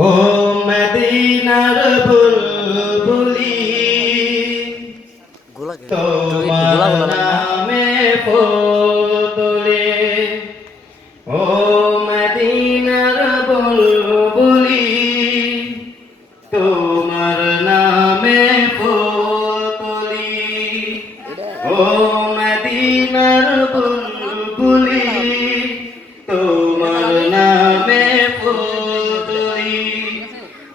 ও মদিনার বুলবুলি তোমার নামে ফুল তুলে ও মদিনার বুলবুলি তোমার নামে ফুল তুলি ও মদিনার বুলবুলি তোমার নামে ফুল তুলি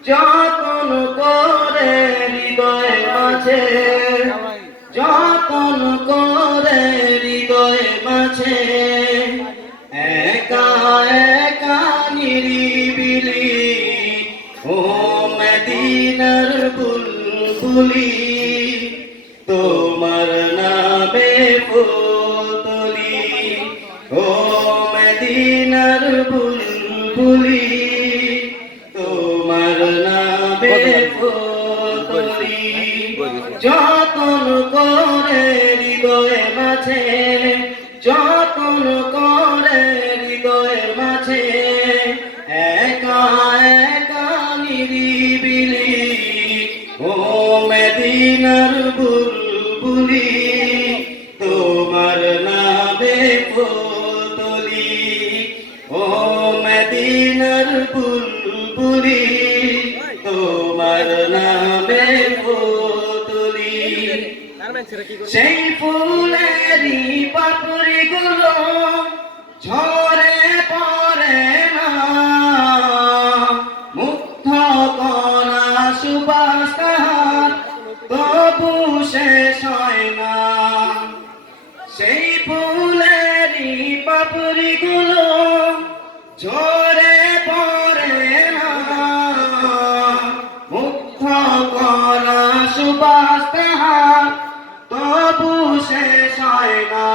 যতন করে হৃদয় মাঝে যতন করে হৃদয় মাঝে একা একা নিরিবিলি ও মদিনার বুলবুলি তোমার নামে ফুল তুলি ও মদিনার বুলবুলি তোমার নামে ফুল তুলি যতন করে হৃদয় মাঝে যতন করে হৃদয় মাঝে একা একা নিরিবিলি ও মদিনার বুলবুলি তোমার নামে ফুল তুলি ও মদিনার বুলবুলি তোমার নামে ফুল তুলি সেই ফুলেরই পাপড়ি গুলো ঝরে পড়ে না মুগ্ধ কণা সুবাস তাহার তবু শেষ হয় না সেই ফুলেরই পাপড়ি গুলো ঝরে পড়ে না মুগ্ধ কণা সুবাস তাহার তবু শেষ হয় না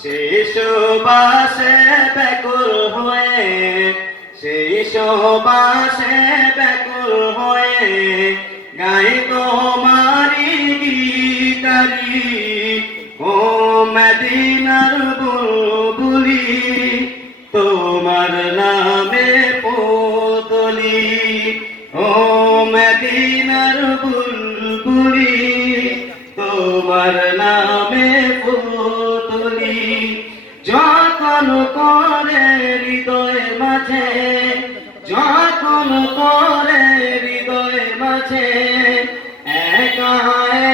সেই সুবাসে ব্যাকুল হয়ে সেই সুবাসে ব্যাকুল হয়ে গাই তোমারি গীতারি ও মদিনার বুলবুলি তোমার নামে পুতলি ও মদিনার বুলবুলি তোমার নামে পুতলি যতন করে হৃদয় মাঝে যতন করে হৃদয় মাঝে একা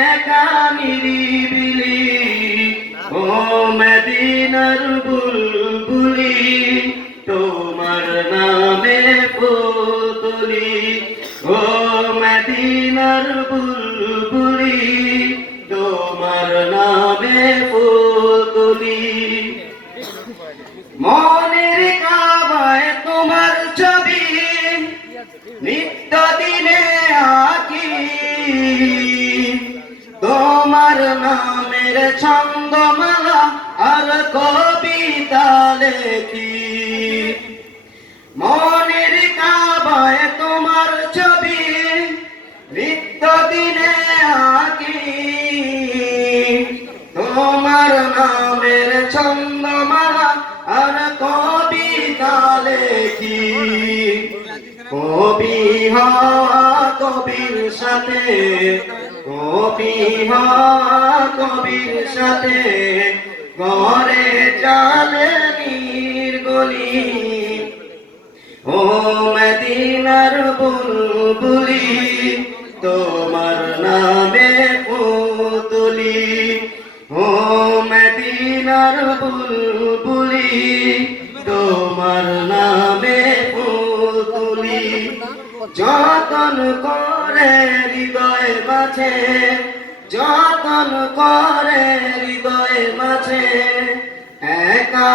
একা নিরিবিলি ও মদিনার বুলবুলি তোমার নামে পুতলি ও মদিনার বুলবুলি তোমার নামে পুতলি মনের কাবায় তোমার ছবি নিত্য দিনে আঁকি তোমার নামের ছন্দমালা আর কবিতা লেখি মনের কাবায় তোমার ছবি নিত্য দিনে আঁকি তোমার নামের ছন্দমালা আর কবিতা লেখি কবি হওয়া কবির সাথে কবি হওয়া কবির সাথে ঘরে চালে নির্গলি ও মদিনার বুলবুলি তোমার নামে পুতলি ও মদিনার বুলবুলি তোমার নামে পুতলি যতন করে হৃদয় মাঝে যতন করে হৃদয় মাঝে একা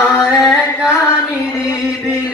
একা নিরিবিলি